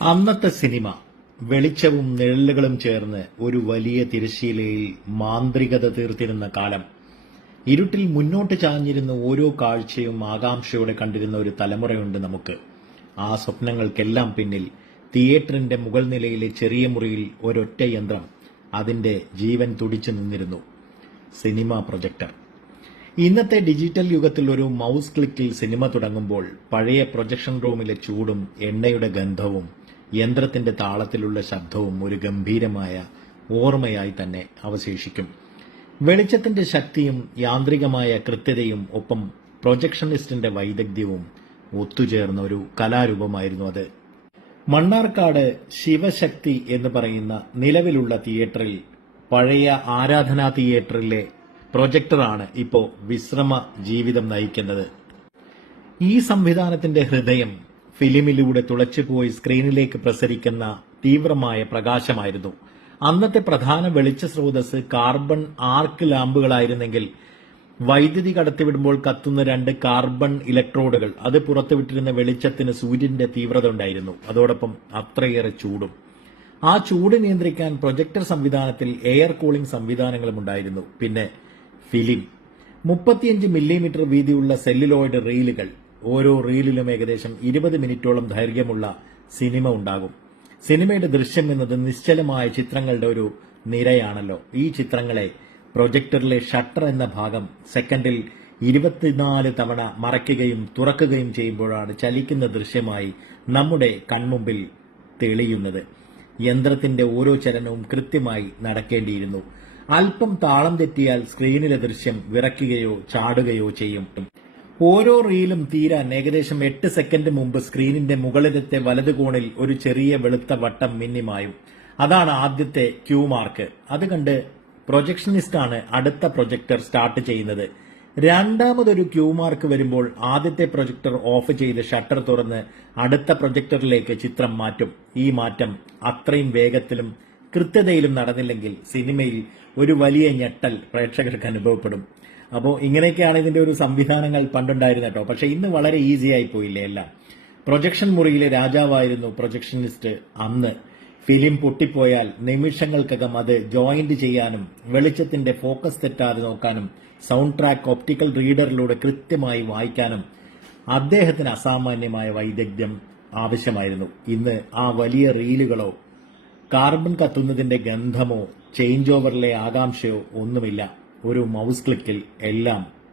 അന്നത്തെ സിനിമ വെളിച്ചവും നിഴലുകളും ചേർന്ന് ഒരു വലിയ തിരശ്ശീലയിൽ മാന്ത്രികത തീർത്തിരുന്ന കാലം. ഇരുട്ടിൽ മുന്നോട്ട് ചാഞ്ഞിരുന്ന ഓരോ കാഴ്ചയും ആകാംക്ഷയോടെ കണ്ടിരുന്ന ഒരു തലമുറയുണ്ട് നമുക്ക്. ആ സ്വപ്നങ്ങൾക്കെല്ലാം പിന്നിൽ തിയേറ്ററിന്റെ മുകൾ നിലയിലെ ചെറിയ മുറിയിൽ ഒരൊറ്റ യന്ത്രം അതിന്റെ ജീവൻ തുടിച്ചു നിന്നിരുന്നു: സിനിമ പ്രൊജക്ടർ. ഇന്നത്തെ ഡിജിറ്റൽ യുഗത്തിൽ ഒരു മൌസ് ക്ലിക്കിൽ സിനിമ തുടങ്ങുമ്പോൾ പഴയ പ്രൊജക്ഷൻ റൂമിലെ ചൂടും എണ്ണയുടെ ഗന്ധവും യന്ത്രത്തിന്റെ താളത്തിലുള്ള ശബ്ദവും ഒരു ഗംഭീരമായ ഓർമ്മയായി തന്നെ അവശേഷിക്കും. വെളിച്ചത്തിന്റെ ശക്തിയും യാന്ത്രികമായ കൃത്യതയും ഒപ്പം പ്രൊജക്ഷനിസ്റ്റിന്റെ വൈദഗ്ധ്യവും ഒത്തുചേർന്ന ഒരു കലാരൂപമായിരുന്നു അത്. മണ്ണാർക്കാട് ശിവശക്തി എന്ന് പറയുന്ന നിലവിലുള്ള തിയേറ്ററിൽ, പഴയ ആരാധനാ തിയേറ്ററിലെ പ്രൊജക്ടറാണ് ഇപ്പോൾ വിശ്രമ ജീവിതം നയിക്കുന്നത്. ഈ സംവിധാനത്തിന്റെ ഹൃദയം ഫിലിമിലൂടെ തുളച്ചുപോയി സ്ക്രീനിലേക്ക് പ്രസരിക്കുന്ന തീവ്രമായ പ്രകാശമായിരുന്നു. അന്നത്തെ പ്രധാന വെളിച്ച സ്രോതസ് കാർബൺ ആർക്ക് ലാമ്പുകളായിരുന്നെങ്കിൽ വൈദ്യുതി കടത്തിവിടുമ്പോൾ കത്തുന്ന 2 കാർബൺ ഇലക്ട്രോഡുകൾ അത് പുറത്തുവിട്ടിരുന്ന വെളിച്ചത്തിന് സൂര്യന്റെ തീവ്രത ഉണ്ടായിരുന്നു. അതോടൊപ്പം അത്രയേറെ ചൂടും. ആ ചൂട് നിയന്ത്രിക്കാൻ പ്രൊജക്ടർ സംവിധാനത്തിൽ എയർ കൂളിംഗ് സംവിധാനങ്ങളും ഉണ്ടായിരുന്നു. പിന്നെ ഫിലിം 35 മില്ലിമീറ്റർ വീതിയുള്ള സെല്ലുലോയിഡ് റീലുകൾ. ഓരോ റീലിലും ഏകദേശം 20 മിനിറ്റോളം ദൈർഘ്യമുള്ള സിനിമ ഉണ്ടാകും. സിനിമയുടെ ദൃശ്യം എന്നത് നിശ്ചലമായ ചിത്രങ്ങളുടെ ഒരു നിരയാണല്ലോ. ഈ ചിത്രങ്ങളെ പ്രൊജക്ടറിലെ ഷട്ടർ എന്ന ഭാഗം സെക്കൻഡിൽ 24 തവണ മറയ്ക്കുകയും തുറക്കുകയും ചെയ്യുമ്പോഴാണ് ചലിക്കുന്ന ദൃശ്യമായി നമ്മുടെ കൺമുമ്പിൽ തെളിയുന്നത്. യന്ത്രത്തിന്റെ ഓരോ ചലനവും കൃത്യമായി നടക്കേണ്ടിയിരുന്നു. അല്പം താളം തെറ്റിയാൽ സ്ക്രീനിലെ ദൃശ്യം വിറയ്ക്കുകയോ ചാടുകയോ ചെയ്യും. ഓരോ റീലും തീരാൻ ഏകദേശം 8 സെക്കൻഡ് മുമ്പ് സ്ക്രീനിന്റെ മുകളിലത്തെ വലതുകോണിൽ ഒരു ചെറിയ വെളുത്ത വട്ടം മിന്നിമായും. അതാണ് ആദ്യത്തെ ക്യൂ മാർക്ക്. അത് കണ്ട് പ്രൊജക്ഷനിസ്റ്റാണ് അടുത്ത പ്രൊജക്ടർ സ്റ്റാർട്ട് ചെയ്യുന്നത്. രണ്ടാമതൊരു ക്യൂ മാർക്ക് വരുമ്പോൾ ആദ്യത്തെ പ്രൊജക്ടർ ഓഫ് ചെയ്ത് ഷട്ടർ തുറന്ന് അടുത്ത പ്രൊജക്ടറിലേക്ക് ചിത്രം മാറ്റും. ഈ മാറ്റം അത്രയും വേഗത്തിലും കൃത്യതയിലും നടന്നില്ലെങ്കിൽ സിനിമയിൽ ഒരു വലിയ ഞെട്ടൽ പ്രേക്ഷകർക്ക് അനുഭവപ്പെടും. അപ്പോൾ ഇങ്ങനെയൊക്കെയാണ് ഇതിന്റെ ഒരു സംവിധാനങ്ങൾ പണ്ടുണ്ടായിരുന്നത് കേട്ടോ. പക്ഷെ ഇന്ന് വളരെ ഈസി ആയി പോയില്ലേ എല്ലാം. പ്രൊജക്ഷൻ മുറിയിലെ രാജാവായിരുന്നു പ്രൊജക്ഷനിസ്റ്റ് അന്ന്. ഫിലിം പൊട്ടിപ്പോയാൽ നിമിഷങ്ങൾക്കകം അത് ജോയിന്റ് ചെയ്യാനും വെളിച്ചത്തിന്റെ ഫോക്കസ് തെറ്റാതെ നോക്കാനും സൗണ്ട് ട്രാക്ക് ഒപ്റ്റിക്കൽ റീഡറിലൂടെ കൃത്യമായി വായിക്കാനും അദ്ദേഹത്തിന് അസാമാന്യമായ വൈദഗ്ധ്യം ആവശ്യമായിരുന്നു. ഇന്ന് ആ വലിയ റീലുകളോ കാർബൺ കത്തുന്നതിന്റെ ഗന്ധമോ ചേഞ്ച് ഓവറിലെ ആകാംക്ഷയോ ഒന്നുമില്ല. ഒരു മൗസ് ക്ലിക്കിൽ എല്ലാം